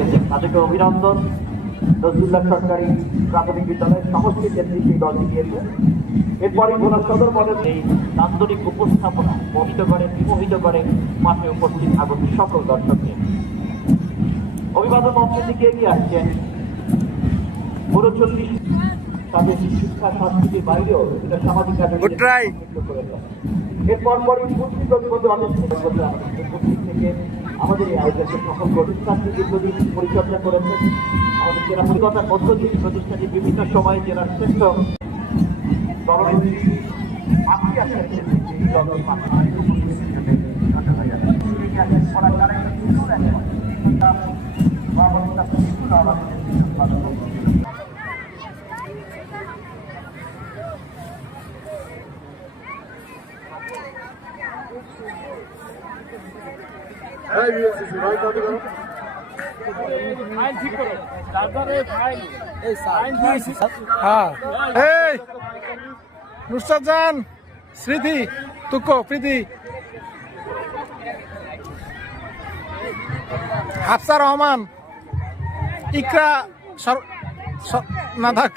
পেয়েছেন, তাদেরকে অভিনন্দন। নজরুল্লাহ সরকারি প্রাথমিক বিদ্যালয়ের সমষ্টি কেন্দ্রিক এই দলটি দিয়েছে। এরপরে ভোলা সদর মডেল এই নান্দনিক উপস্থাপনা মোহিত করে মাঠে উপস্থিত আগত সকল দর্শককে। অভিবাদন মঞ্চের দিকে এগিয়ে আসছেন 39 তাদের শিক্ষা সংস্কৃতির বাইরেও এটা সামাজিক কাজে এরপর পরই থেকে আমাদের এই আয়োজনের সকল প্রতিষ্ঠানকে দীর্ঘদিন পরিচর্যা করেছেন। আমাদের জেলা পরিকল্পনার মধ্য দিয়ে প্রতিষ্ঠানটি বিভিন্ন সময়ে জেলার শ্রেষ্ঠ নুসরাত জান, স্মৃতি, তুকো, প্রীতি, হাফসা রহমান, ইকরা না থাক।